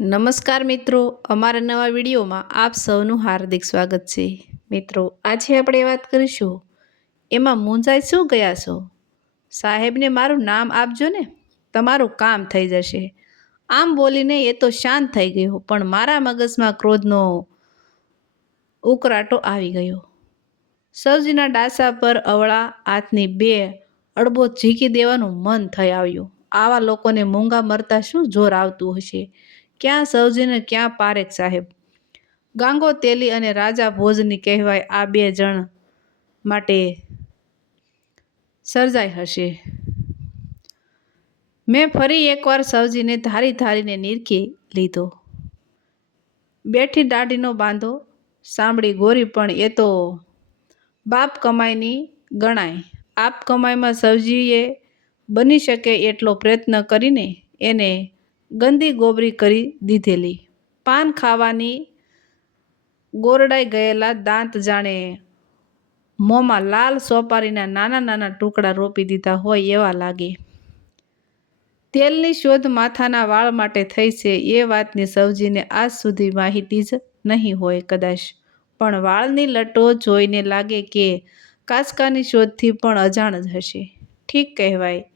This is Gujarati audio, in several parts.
નમસ્કાર મિત્રો, અમારા નવા વિડીયોમાં આપ સૌનું હાર્દિક સ્વાગત છે. મિત્રો, આજે આપણે વાત કરીશું, એમાં મૂંઝાઈ શું ગયા છો? સાહેબને મારું નામ આપજો ને, તમારું કામ થઈ જશે. આમ બોલીને એ તો શાંત થઈ ગયો, પણ મારા મગજમાં ક્રોધનો ઉકરાટો આવી ગયો. સૌજીના ડાસા પર અવળા હાથની બે અડબો ઝીકી દેવાનું મન થઈ આવ્યું. આવા લોકોને મૂંગા મરતા શું જોર આવતું હશે? ક્યાં સવજીને ક્યાં પારેખ સાહેબ? ગાંગો તેલી અને રાજા ભોજની કહેવાય આ બે જણ માટે સર્જાઈ હશે. મેં ફરી એકવાર સૌજીને ધારી ધારીને નીરખી લીધો. બેઠી દાઢીનો બાંધો, સાંભળી ગોરી પણ એ તો બાપ કમાઈની ગણાય. આપ કમાઈમાં સવજીએ બની શકે એટલો પ્રયત્ન કરીને એને ગંદી ગોબરી કરી દીધેલી. પાન ખાવાની ગોરડાઈ ગયેલા દાંત જાણે મોંમાં લાલ સોપારીના નાના નાના ટુકડા રોપી દીધા હોય એવા લાગે. તેલની શોધ માથાના વાળ માટે થઈ છે એ વાતની સૌજીને આજ સુધી માહિતી જ નહીં હોય કદાચ. પણ વાળની લટો જોઈને લાગે કે કાચકાની શોધથી પણ અજાણ જ હશે. ઠીક કહેવાય.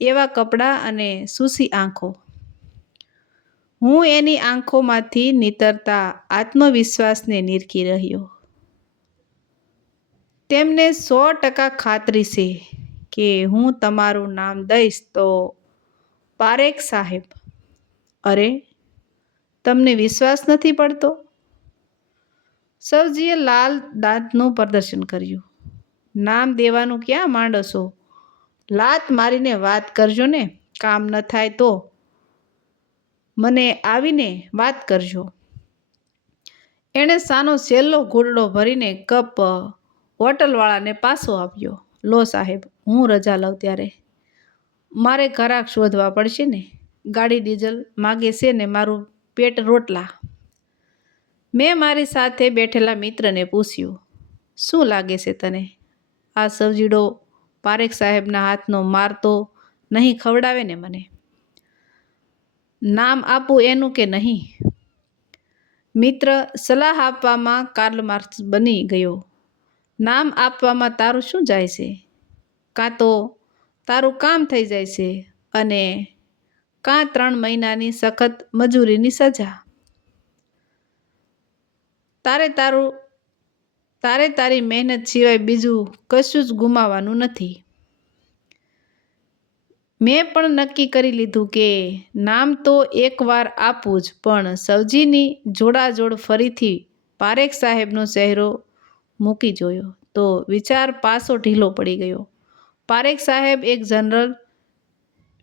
એવા કપડાં અને સૂસી આંખો. હું એની આંખોમાંથી નીતરતા આત્મવિશ્વાસને નીરખી રહ્યો. તેમને સો ટકા ખાતરી છે કે હું તમારું નામ દઈશ તો પારેખ સાહેબ, અરે, તમને વિશ્વાસ નથી પડતો? સૌજીએ લાલ દાંતનું પ્રદર્શન કર્યું. નામ દેવાનું ક્યાં માંડો છો લાત મારીને વાત કરજો ને, કામ ન થાય તો. મને આવીને વાત કરજો. એણે સાનો છેલ્લો ઘૂંટડો ભરીને કપ હોટલવાળાને પાછો આપ્યો. લો સાહેબ, હું રજા લઉં ત્યારે. મારે ઘરાક શોધવા પડશે ને. ગાડી ડીઝલ માગે છે ને મારું પેટ રોટલા. મેં મારી સાથે બેઠેલા મિત્રને પૂછ્યું, શું લાગે છે તને? આ સવજીડો પારેખ સાહેબના હાથનો મારતો નહીં ખવડાવે ને મને? નામ આપું એનું કે નહીં? મિત્ર, સલાહ આપવામાં કાર્લ માર્ક્સ બની ગયો. નામ આપવામાં તારું શું જાય છે? કાં તો તારું કામ થઈ જાય છે અને કાં ત્રણ મહિનાની સખત મજૂરીની સજા? તારે તારું, તારે તારી મહેનત સિવાય બીજું કશું જ ગુમાવવાનું નથી. મેં પણ નક્કી કરી લીધું કે નામ તો એકવાર આપવું જ, પણ સવજીની જોડાજોડ ફરીથી પારેખ સાહેબનો ચહેરો મૂકી જોયો તો વિચાર પાસો ઢીલો પડી ગયો. પારેખ સાહેબ એક જનરલ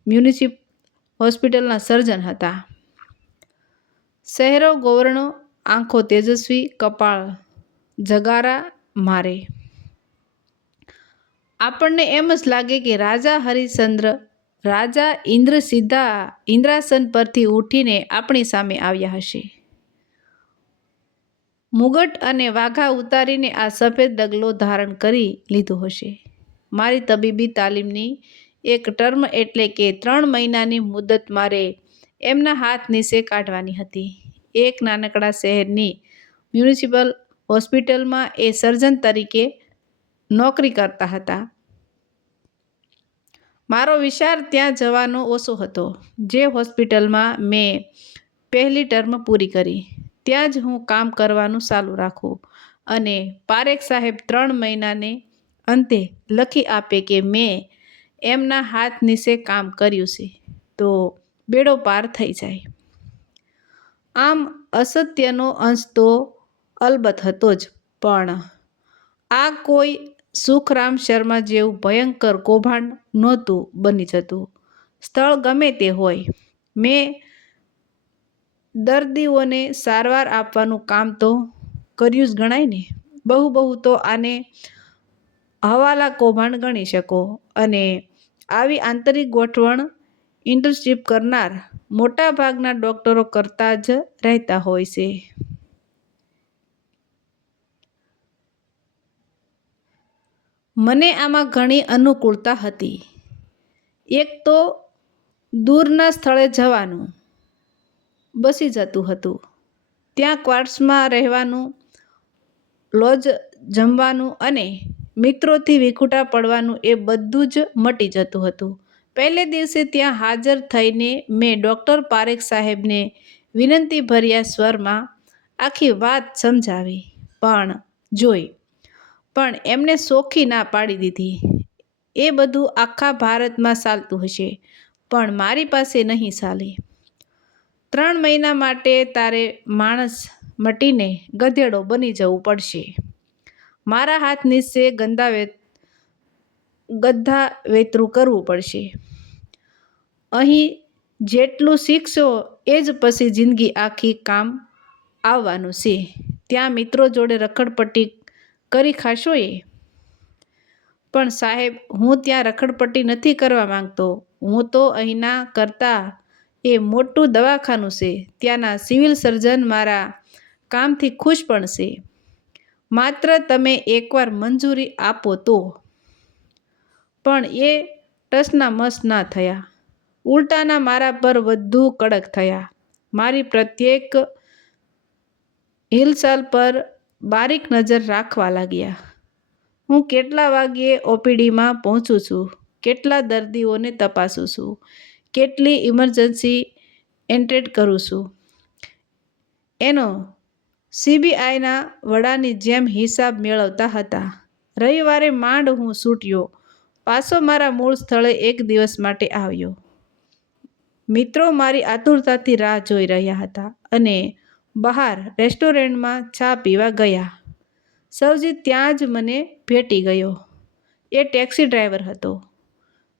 મ્યુનિસિપ હોસ્પિટલના સર્જન હતા. શહેરો ગોવર્ણો, આંખો તેજસ્વી, કપાળ જગારા મારે. આપણને એમ જ લાગે કે રાજા હરિશ્ચંદ્ર રાજા ઇન્દ્ર સીધા ઇન્દ્રાસન પરથી ઉઠીને આપણી સામે આવ્યા હશે. મુગટ અને વાઘા ઉતારીને આ સફેદ ડગલો ધારણ કરી લીધો હશે. મારી તબીબી તાલીમની એક ટર્મ એટલે કે ત્રણ મહિનાની મુદત મારે એમના હાથ નીચે કાઢવાની હતી. એક નાનકડા શહેરની મ્યુનિસિપલ હોસ્પિટલમાં એ સર્જન તરીકે નોકરી કરતા હતા. મારો વિચાર ત્યાં જવાનો ઓછો હતો, જે હોસ્પિટલમાં મેં પહેલી ટર્મ પૂરી કરી. ત્યાં જ હું કામ કરવાનું ચાલુ રાખું અને પારેખ સાહેબ ત્રણ મહિનાને અંતે લખી આપે કે મેં એમના હાથ નીચે કામ કર્યું છે, તો બેડો પાર થઈ જાય. આમ અસત્યનો અંશ તો અલબત્ત હતો જ, પણ આ કોઈ સુખરામ શર્મા જેવું ભયંકર કૌભાંડ નહોતું, બની જતું. સ્થળ ગમે તે હોય, મેં દર્દીઓને સારવાર આપવાનું કામ તો કર્યું જ ગણાય ને? બહુ બહુ તો આને હવાલા કૌભાંડ ગણી શકો અને આવી આંતરિક ગોઠવણ ઇન્ટર્નશીપ કરનાર મોટાભાગના ડૉક્ટરો કરતા જ રહેતા હોય છે. મને આમાં ઘણી અનુકૂળતા હતી. એક તો દૂરના સ્થળે જવાનું, બસી જતું હતું. ત્યાં ક્વાર્ટ્સમાં રહેવાનું, લોજ જમવાનું અને મિત્રોથી વિખૂટા પડવાનું એ બધું જ મટી જતું હતું. પહેલે દિવસે ત્યાં હાજર થઈને મેં ડૉક્ટર પારેખ સાહેબને વિનંતી ભર્યા સ્વરમાં આખી વાત સમજાવી. પણ જોઈ પણ એમને સોખી ના પાડી દીધી. એ બધું આખા ભારતમાં ચાલતું હશે, પણ મારી પાસે નહીં ચાલે. ત્રણ મહિના માટે તારે માણસ મટીને ગધેડો બની જવું પડશે. મારા હાથ નીચે ગંદા વે ગધા વેતરું કરવું પડશે. અહીં જેટલું શીખશો એ જ પછી જિંદગી આખી કામ આવવાનું છે. ત્યાં મિત્રો જોડે રખડપટ્ટી કરી ખાશો એ પણ સાહેબ, હું ત્યાં રખડપટ્ટી નથી કરવા માંગતો. હું તો અહીંના કરતાં એ મોટું દવાખાનું છે. ત્યાંના સિવિલ સર્જન મારા કામથી ખુશ પણ છે. માત્ર તમે એકવાર મંજૂરી આપો તો. પણ એ ટસના મસ ના થયા. ઉલટાના મારા પર વધુ કડક થયા. મારી પ્રત્યેક હિલચાલ પર બારીક નજર રાખવા લાગ્યા. હું કેટલા વાગ્યે ઓપીડીમાં પહોંચું છું? કેટલા દર્દીઓને તપાસું છું? કેટલી ઇમરજન્સી એન્ટેડ કરું છું? એનો સીબીઆઈના વડાની જેમ હિસાબ મેળવતા હતા. રવિવારે માંડ હું છૂટ્યો. પાછો મારા મૂળ સ્થળે એક દિવસ માટે આવ્યો. મિત્રો મારી આતુરતાથી રાહ જોઈ રહ્યા હતા અને બહાર રેસ્ટોરન્ટમાં ચા પીવા ગયા. સૌજી ત્યાં જ મને ભેટી ગયો. એ ટેક્સી ડ્રાઈવર હતો.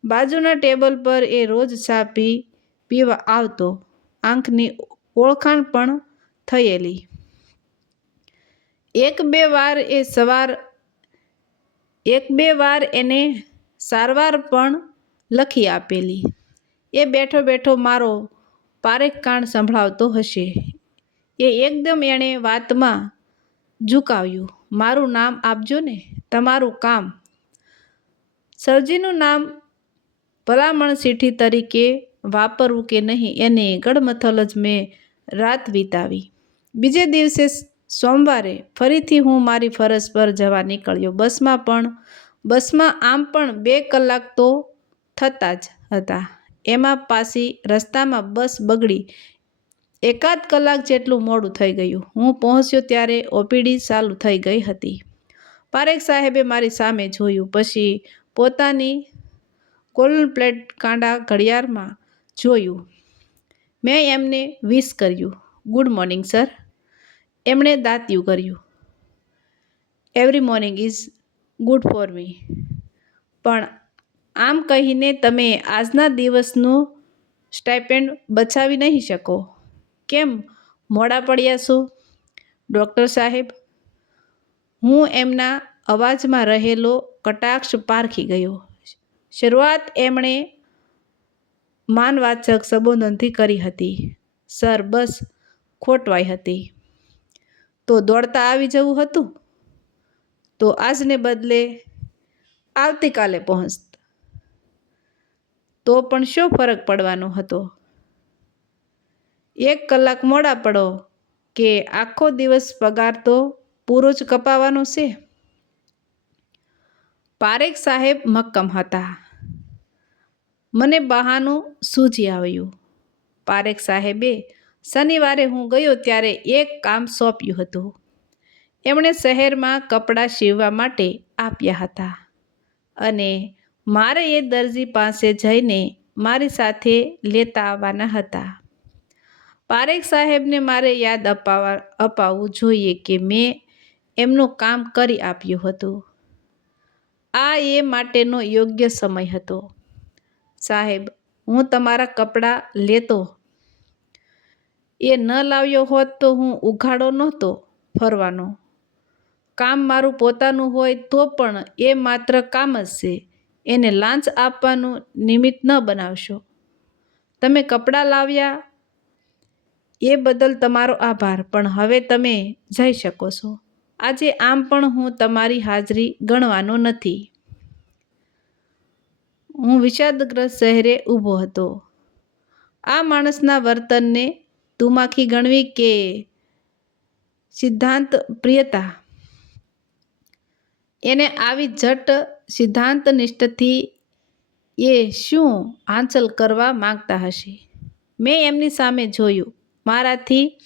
બાજુના ટેબલ પર એ રોજ ચા પી, પીવા આવતો. આંખની ઓળખાણ પણ થયેલી. એક બે વાર એ સવાર, એક બે વાર એને સારવાર પણ લખી આપેલી. એ બેઠો બેઠો મારો પારેખ કાંડ સંભળાવતો હશે. એ એકદમ એણે વાતમાં ઝુકાવ્યું, મારું નામ આપજો ને, તમારું કામ. સરજીનું નામ ભલામણ સીઠી તરીકે વાપરવું કે નહીં, એને ગડમથલ જ મેં રાત વિતાવી. બીજે દિવસે સોમવારે ફરીથી હું મારી ફરજ પર જવા નીકળ્યો. બસમાં પણ, બસમાં આમ પણ બે કલાક તો થતા જ હતા. એમાં પાછી રસ્તામાં બસ બગડી એકાદ કલાક જેટલું મોડું થઈ ગયું. હું પહોંચ્યો ત્યારે ઓપીડી ચાલુ થઈ ગઈ હતી. પારેખ સાહેબે મારી સામે જોયું. પછી પોતાની કોલન પ્લેટ કાંડા ઘડિયાળમાં જોયું. મેં એમને વિશ કર્યું. Good morning, sir. એમણે દાંતિયું કર્યું. Every morning is good for me. પણ આમ કહીને તમે આજના દિવસનું સ્ટાઇપેન્ડ બચાવી નહીં શકો. કેમ મોડા પડ્યા છો ડૉક્ટર સાહેબ, હું એમના અવાજમાં રહેલો કટાક્ષ પારખી ગયો. શરૂઆત એમણે માનવાચક સંબોધનથી કરી હતી. સર, બસ ખોટવાઈ હતી. તો દોડતા આવી જવું હતું? તો આજને બદલે આવતીકાલે પહોંચ તો પણ શું ફરક પડવાનો હતો? એક કલાક મોડા પડો કે આખો દિવસ પગાર તો પૂરો જ કપાવાનો છે. પારેખ સાહેબ મક્કમ હતા. મને બહાનું સૂજી આવ્યું. પારેખ સાહેબે શનિવારે હું ગયો ત્યારે એક કામ સોંપ્યું હતું. એમણે શહેરમાં કપડાં સીવવા માટે આપ્યા હતા. અને મારે એ દરજી પાસે જઈને મારી સાથે લેતા આવવાના હતા. પારેખ સાહેબને મારે યાદ અપાવવા અપાવવું જોઈએ કે મેં એમનું કામ કરી આપ્યું હતું. આ એ માટેનો યોગ્ય સમય હતો. સાહેબ, હું તમારા કપડાં લેતો. એ ન લાવ્યો હોત તો હું ઉઘાડો નહોતો ફરવાનો. કામ મારું પોતાનું હોય તો પણ એ માત્ર કામ જ છે. એને લાંચ આપવાનું નિમિત્ત ન બનાવશો. તમે કપડાં લાવ્યા એ બદલ તમારો આભાર, પણ હવે તમે જઈ શકો છો. આજે આમ પણ હું તમારી હાજરી ગણવાનો નથી. હું વિષાદગ્રસ્ત શહેરે ઊભો હતો. આ માણસના વર્તનને તુમાખી ગણવી કે સિદ્ધાંત પ્રિયતા? એને આવી જટ સિદ્ધાંત નિષ્ઠથી એ શું હાંસલ કરવા માગતા હશે? મેં એમની સામે જોયું. મારાથી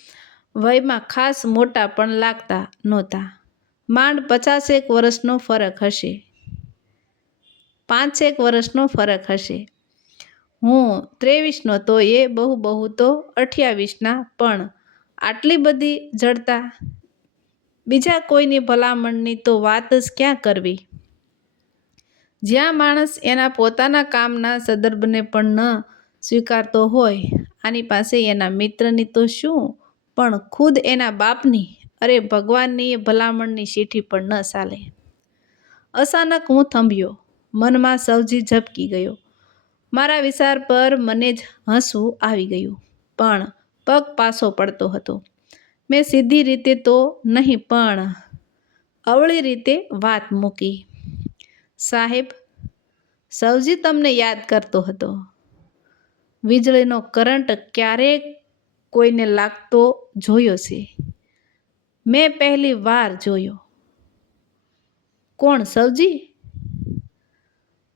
વયમાં ખાસ મોટા પણ લાગતા નહોતા. માંડ પચાસેક વર્ષનો ફરક હશે. પાંચેક વર્ષનો ફરક હશે. હું ત્રેવીસનો તો એ બહુ બહુ તો અઠ્યાવીસના, પણ આટલી બધી જડતા? બીજા કોઈની ભલામણની તો વાત જ ક્યાં કરવી? જ્યાં માણસ એના પોતાના કામના સંદર્ભને પણ ન સ્વીકારતો હોય આની પાસે એના મિત્રની તો શું? પણ ખુદ એના બાપની? અરે ભગવાનની એ ભલામણની ચીઠી પણ ન ચાલે. અચાનક હું થંભ્યો. મનમાં સવજી ઝબકી ગયો. મારા વિચાર પર મને જ હસવું આવી ગયું. પણ પગ પાછો પડતો હતો. મેં સીધી રીતે તો નહીં, પણ અવળી રીતે વાત મૂકી. સાહેબ, સવજી તમને યાદ કરતો હતો. વીજળીનો કરંટ ક્યારેક કોઈને લાગતો જોયો છે? મેં પહેલી વાર જોયો. કોણ, સવજી?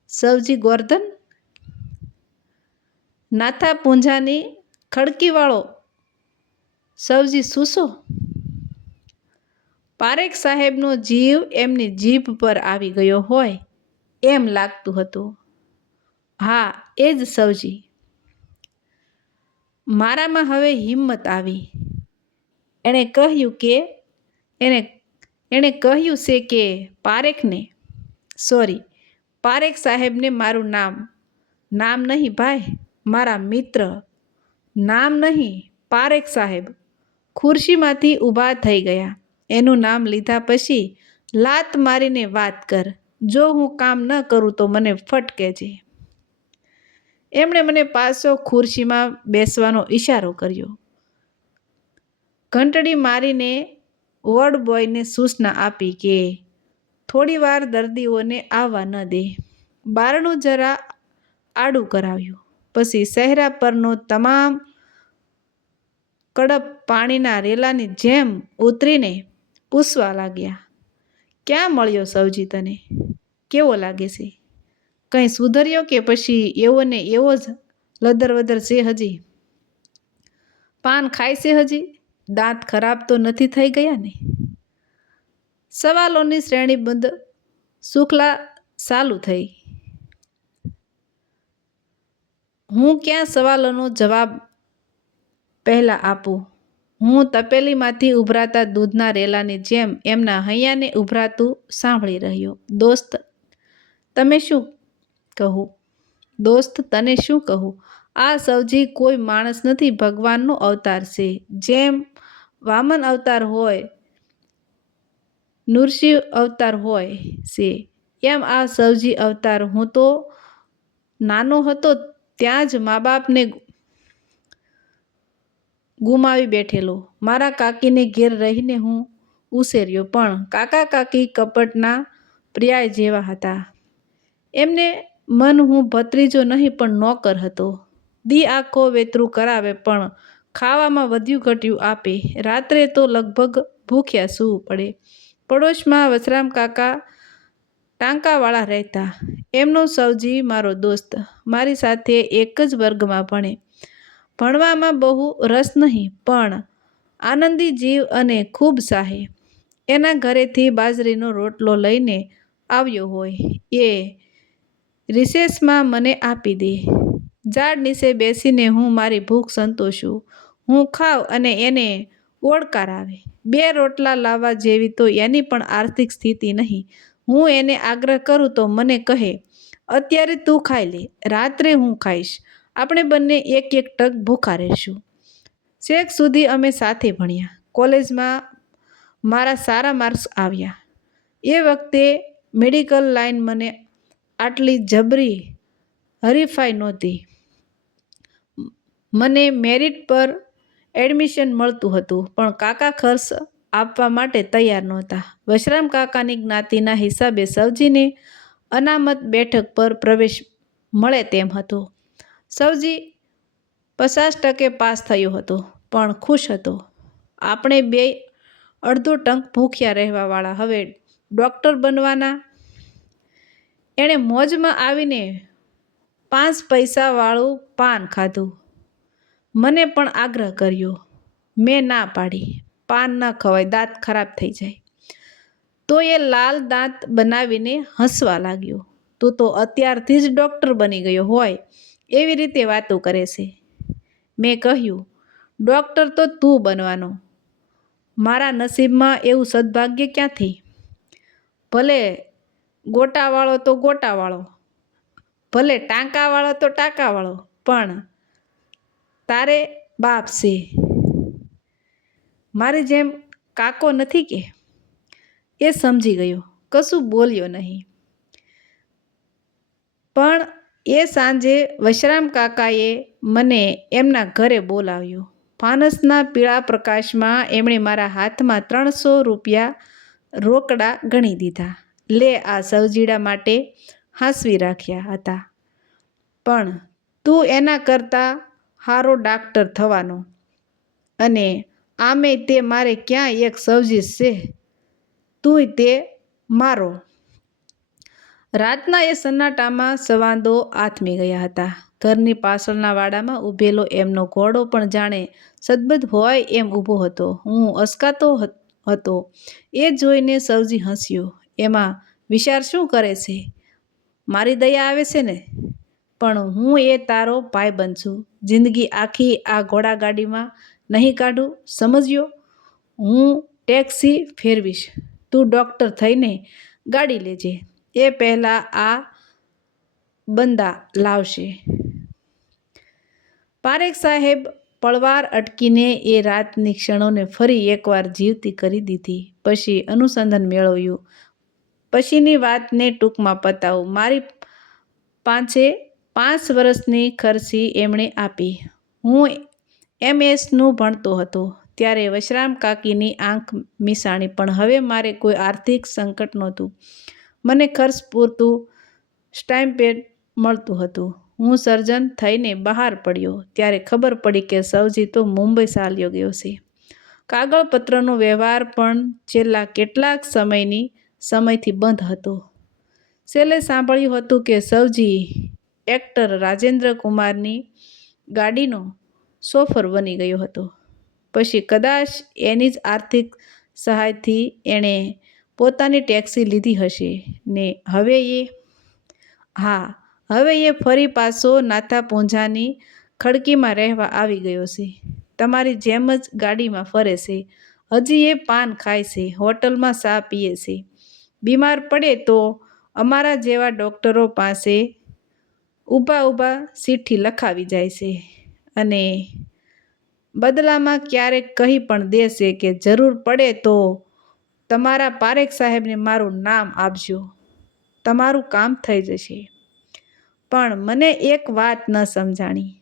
સવજી ગોર્ધન? નાથા પૂંજાની ખડકીવાળો. સવજી સુસો? પારેખ સાહેબનો જીવ એમની જીભ પર આવી ગયો હોય એમ લાગતું હતું. હા, એ જ સવજી. મારામાં હવે હિંમત આવી. એણે કહ્યું કે, એણે એણે કહ્યું છે કે, પારેખને સોરી પારેખ સાહેબને મારું નામ નામ નહીં ભાઈ, મારા મિત્ર, નામ નહીં, પારેખ સાહેબ, ખુરશીમાંથી ઊભા થઈ ગયા. એનું નામ લીધા પછી લાત મારીને વાત કર, જો હું કામ ન કરું તો મને ફટકે છે. એમણે મને પાછો ખુરશીમાં બેસવાનો ઈશારો કર્યો. ઘંટડી મારીને વોર્ડ બોયને સૂચના આપી કે થોડીવાર દર્દીઓને આવવા ન દે. બારણું જરા આડું કરાવ્યું. પછી ચહેરા પરનો તમામ કડપ પાણીના રેલાની જેમ ઉતરીને પૂછવા લાગ્યા, ક્યાં મળ્યો સવજી તને? કેવો લાગે છે? કંઈ સુધર્યો કે પછી એવો ને એવો જ લદર વદર છે હજી? પાન ખાય છે હજી? દાંત ખરાબ તો નથી થઈ ગયા ને? સવાલોની શ્રેણીબંધ શુક્લા ચાલુ થઈ. હું ક્યાં સવાલોનો જવાબ પહેલાં આપું? હું તપેલીમાંથી ઉભરાતા દૂધના રેલાની જેમ એમના હૈયાને ઉભરાતું સાંભળી રહ્યો. દોસ્ત, તમે શું કહું? દોસ્ત, તને શું કહું? આ સવજી કોઈ માણસ નથી, ભગવાનનો અવતાર છે. જેમ વામન અવતાર હોય, નૃસિંહ અવતાર હોય છે, એમ આ સવજી અવતાર. હું તો નાનો હતો, ત્યાં જ મા બાપને ગુમાવી બેઠેલો. મારા કાકીને ઘેર રહીને હું ઉછેર્યો, પણ કાકા કાકી કપટના પ્રિયાય જેવા હતા. એમને મન હું ભત્રીજો નહીં, પણ નોકર હતો. દી આખો વેતરું કરાવે, પણ ખાવામાં વધ્યું ઘટ્યું આપે. રાત્રે તો લગભગ ભૂખ્યા સૂવું પડે. પડોશમાં વસરામ કાકા ટાંકાવાળા રહેતા. એમનો સૌજી મારો દોસ્ત. મારી સાથે એક જ વર્ગમાં ભણે. ભણવામાં બહુ રસ નહીં, પણ આનંદી જીવ અને ખૂબ સાહે. એના ઘરેથી બાજરીનો રોટલો લઈને આવ્યો હોય. એ રિસેસમાં મને આપી દે. ઝાડ નીચે બેસીને હું મારી ભૂખ સંતોષું. હું ખાવ અને એને ઓળકાર આવે. બે રોટલા લાવવા જેવી તો એની પણ આર્થિક સ્થિતિ નહીં. હું એને આગ્રહ કરું તો મને કહે, અત્યારે તું ખાઈ લે, રાત્રે હું ખાઈશ. આપણે બંને એક એક ટક ભૂખા રહીશું. છેક સુધી અમે સાથે ભણ્યા. કોલેજમાં મારા સારા માર્ક્સ આવ્યા. એ વખતે મેડિકલ લાઈન મને આટલી જબરી હરીફાઈ નહોતી. મને મેરિટ પર એડમિશન મળતું હતું, પણ કાકા ખર્ચ આપવા માટે તૈયાર નહોતા. વશરામ કાકાની જ્ઞાતિના હિસાબે સવજીને અનામત બેઠક પર પ્રવેશ મળે તેમ હતો. સવજી પચાસ ટકે પાસ થયો હતો, પણ ખુશ હતો. આપણે બે અડધો ટંક ભૂખ્યા રહેવાવાળા, હવે ડૉક્ટર બનવાના એણે મોજમાં આવીને પાંચ પૈસાવાળું પાન ખાધું. મને પણ આગ્રહ કર્યો. મેં ના પાડી. પાન ન ખવાય, દાંત ખરાબ થઈ જાય. તો એ લાલ દાંત બનાવીને હસવા લાગ્યો. તું તો અત્યારથી જ ડૉક્ટર બની ગયો હોય, એવી રીતે વાતો કરે છે. મેં કહ્યું, ડૉક્ટર તો તું બનવાનો. મારા નસીબમાં એવું સદભાગ્ય ક્યાંથી? ભલે ગોટાવાળો તો ગોટાવાળો, ભલે ટાંકાવાળો તો ટાંકાવાળો, પણ તારે બાપ છે. મારી જેમ કાકો નથી કે, એ સમજી ગયો, કશું બોલ્યો નહીં. પણ એ સાંજે વશરામ કાકાએ મને એમના ઘરે બોલાવ્યો. ફાનસના પીળા પ્રકાશમાં એમણે મારા હાથમાં ત્રણસો રૂપિયા રોકડા ગણી દીધા. લે આ સવજીડા માટે હાંસવી રાખ્યા હતા. પણ તું એના કરતાં સારો ડાક્ટર થવાનો અને આમે તે મારે ક્યાં એક સવજી છે? તુંય તે મારો. રાતના એ સન્નાટામાં સવાંદો આથમી ગયા હતા. ઘરની પાછળના વાડામાં ઊભેલો એમનો ઘોડો પણ જાણે સદબદ હોય એમ ઊભો હતો. હું અસકાતો હતો. એ જોઈને સવજી હસ્યો. એમાં વિચાર શું કરે છે? મારી દયા આવે છે ને? પણ હું એ તારો ભાઈબંધ છું જિંદગી આખી આ ઘોડાગાડીમાં નહીં કાઢું, સમજ્યો? હું ટેક્સી ફેરવીશ. તું ડૉક્ટર થઈને ગાડી લેજે. એ પહેલાં આ બંદા લાવશે. પારેખ સાહેબ પળવાર અટકીને એ રાતની ક્ષણોને ફરી એકવાર જીવતી કરી દીધી. પછી અનુસંધાન મેળવ્યું. પછીની વાતને ટૂંકમાં પતાવું. મારી પાંચે પાંચ વર્ષની ખર્ચી એમણે આપી. હું એમએસનું ભણતો હતો. ત્યારે વશરામ કાકીની આંખ મિસાણી, પણ હવે મારે કોઈ આર્થિક સંકટ નહોતું. મને ખર્ચ પૂરતું સ્ટાઇપેન્ડ મળતું હતું. હું સર્જન થઈને બહાર પડ્યો. ત્યારે ખબર પડી કે સવજી તો મુંબઈ ચાલ્યો ગયો છે. કાગળપત્રનો વ્યવહાર પણ છેલ્લા કેટલાક સમયની સમયથી બંધ હતો. છેલ્લે સાંભળ્યું હતું કે સવજી, એક્ટર રાજેન્દ્ર કુમારની ગાડીનો સોફર બની ગયો હતો. પછી કદાચ એની જ આર્થિક સહાયથી એણે પોતાની ટેક્સી લીધી હશે ને હવે એ હા, હવે એ ફરી પાછો નાથાપૂંજાની ખડકીમાં રહેવા આવી ગયો છે. તમારી જેમ જ ગાડીમાં ફરે છે. હજી એ પાન ખાય છે, હોટલમાં ચા પીએ છે. બીમાર પડે તો અમારા જેવા ડૉક્ટરો પાસે ઊભા ઊભા ચિઠ્ઠી લખાવી જાય છે. અને બદલામાં ક્યારેક કહી પણ દેશે કે જરૂર પડે તો તમારા પારેખ સાહેબને મારું નામ આપજો. તમારું કામ થઈ જશે. પણ મને એક વાત ન સમજાણી.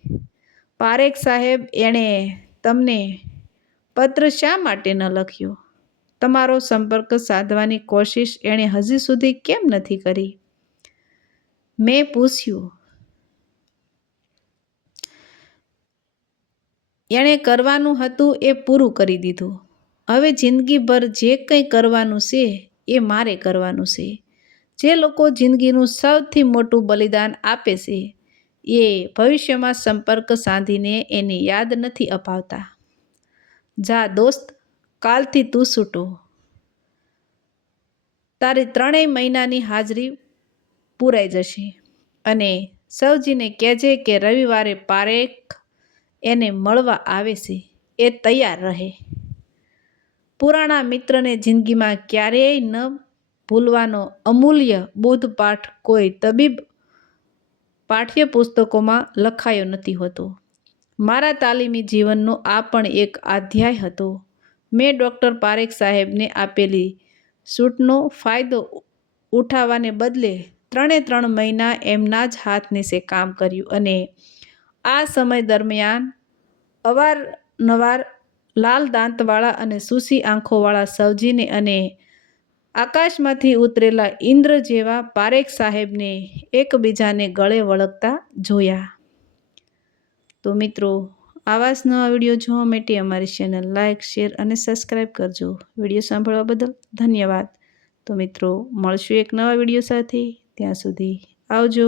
પારેખ સાહેબ એણે તમને પત્ર શા માટે ન લખ્યો? તમારો સંપર્ક સાધવાની કોશિશ એણે હજી સુધી કેમ નથી કરી? મેં પૂછ્યું. એણે કરવાનું હતું એ પૂરું કરી દીધું. હવે જિંદગીભર જે કંઈ કરવાનું છે, એ મારે કરવાનું છે. જે લોકો જિંદગીનું સૌથી મોટું બલિદાન આપે છે, એ ભવિષ્યમાં સંપર્ક સાધીને એની યાદ નથી અપાવતા. જા દોસ્ત કાલથી તું છૂટો. તારી ત્રણેય મહિનાની હાજરી પૂરાઈ જશે અને સૌજીને કહેજે કે રવિવારે પારેખ એને મળવા આવે છે, એ તૈયાર રહે. પુરાણા મિત્રને જિંદગીમાં ક્યારેય ન ભૂલવાનો અમૂલ્ય બોધપાઠ કોઈ તબીબ પાઠ્યપુસ્તકોમાં લખાયો નથી હોતો. મારા તાલીમી જીવનનો આ પણ એક અધ્યાય હતો. મેં ડૉક્ટર પારેખ સાહેબને આપેલી સૂટનો ફાયદો ઉઠાવવાને બદલે ત્રણે ત્રણ મહિના એમના જ હાથ નીચે કામ કર્યું અને આ સમય દરમિયાન અવારનવાર લાલ દાંતવાળા અને સૂસી આંખોવાળા સવજીને અને આકાશમાંથી ઉતરેલા ઇન્દ્ર જેવા પારેખ સાહેબને એકબીજાને ગળે વળગતા જોયા. તો મિત્રો આવા જ નવા વીડિયો જોવા માટે અમારી ચેનલ લાઇક શેર અને સબસ્ક્રાઈબ કરજો. વીડિયો સાંભળવા બદલ ધન્યવાદ. તો મિત્રો, મળશું એક નવા વીડિયો સાથે. ત્યાં સુધી આવજો.